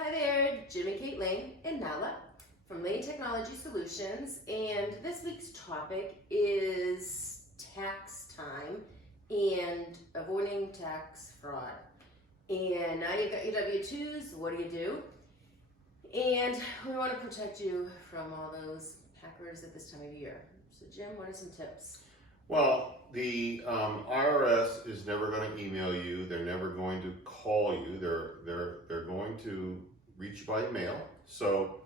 Hi there, Jim and Kate Lane and Nala from Lane Technology Solutions, and this week's topic is tax time and avoiding tax fraud. And now you've got your W-2s, what do? And we want to protect you from all those hackers at this time of year. So Jim, what are some tips? Well, the IRS is never going to email you. They're never going to call you. They're going to reach you by mail. So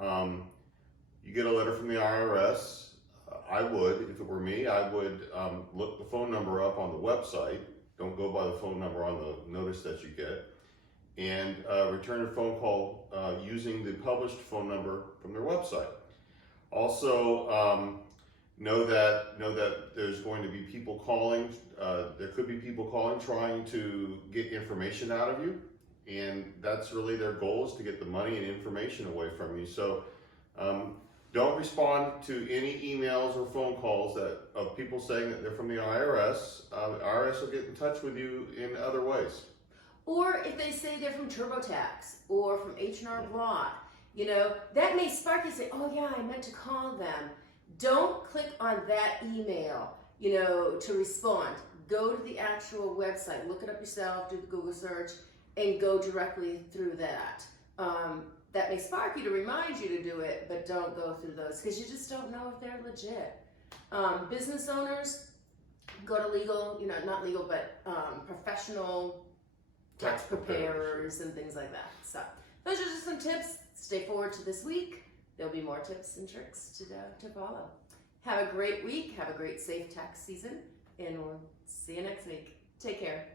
you get a letter from the IRS. I would, if it were me, I would look the phone number up on the website. Don't go by the phone number on the notice that you get, and return a phone call using the published phone number from their website. Also, know that there's going to be people calling. There could be people calling trying to get information out of you, and that's really their goal, is to get the money and information away from you. So don't respond to any emails or phone calls of people saying that they're from the IRS. The IRS will get in touch with you in other ways. Or if they say they're from TurboTax or from H&R Block, that may spark you to say, oh yeah, I meant to call them. Don't click on that email, to respond. Go to the actual website, look it up yourself, do the Google search, and go directly through that. That may spark you to remind you to do it, but don't go through those because you just don't know if they're legit. Business owners, go to legal, not legal, but professional tax preparers and things like that. So those are just some tips. Stay forward to this week. There'll be more tips and tricks to follow. Have a great week. Have a great safe tax season, and we'll see you next week. Take care.